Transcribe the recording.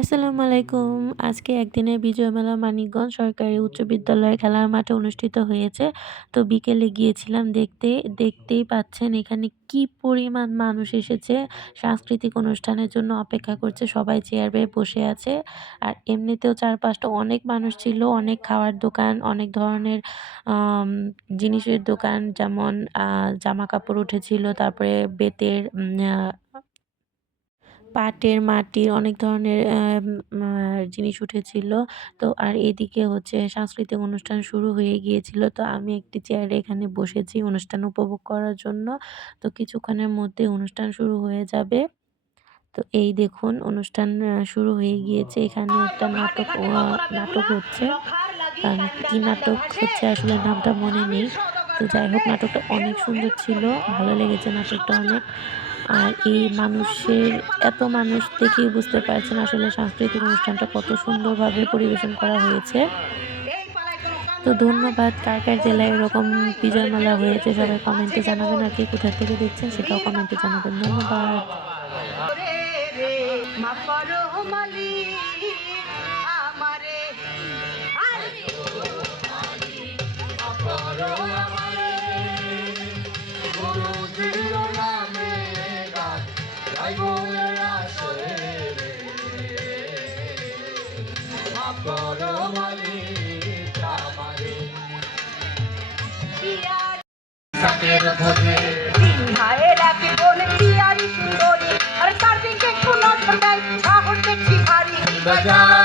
আসসালামু আলাইকুম। আজকে একদিনের বিজয় মেলা মানিকগঞ্জ সরকারি উচ্চ বিদ্যালয়ে খেলার মাঠে অনুষ্ঠিত হয়েছে। তো বিকেলে গিয়েছিলাম দেখতে। দেখতেই পাচ্ছেন এখানে কি পরিমাণ মানুষ এসেছে। সাংস্কৃতিক অনুষ্ঠানের জন্য অপেক্ষা করছে। সবাই চেয়ার বেয়ে বসে আছে। আর এমনিতেও চারপাশটা অনেক মানুষ ছিল। অনেক খাওয়ার দোকান, অনেক ধরনের আম জিনিসের দোকান যেমন জামাকাপড় উঠেছিল, তারপরে বেতের পাটের, মাটির অনেক ধরনের জিনিস উঠেছিল। তো আর এদিকে হচ্ছে সাংস্কৃতিক অনুষ্ঠান শুরু হয়ে গিয়েছিল। তো আমি একটি চেয়ারে এখানে বসেছি অনুষ্ঠান উপভোগ করার জন্য। তো কিছুক্ষণের মধ্যে অনুষ্ঠান শুরু হয়ে যাবে। তো এই দেখুন অনুষ্ঠান শুরু হয়ে গিয়েছে। এখানে একটা নাটক হচ্ছে। কি নাটক হচ্ছে আসলে নামটা মনে নেই। তো যাই হোক নাটকটা অনেক সুন্দর ছিল। ভালো লেগেছে নাটকটা অনেক। আর এই মানুষের এত মানুষ দেখেই বুঝতে পারছেন আসলে সাংস্কৃতিক অনুষ্ঠানটা কত সুন্দরভাবে পরিবেশন করা হয়েছে। তো ধন্যবাদ। কার জেলায় এরকম বিজয় মেলা হয়েছে সবাই কমেন্টে জানাবেন। আর কে কোথা থেকে দেখছেন সেটাও কমেন্টে জানাবেন। ধন্যবাদ। বাজার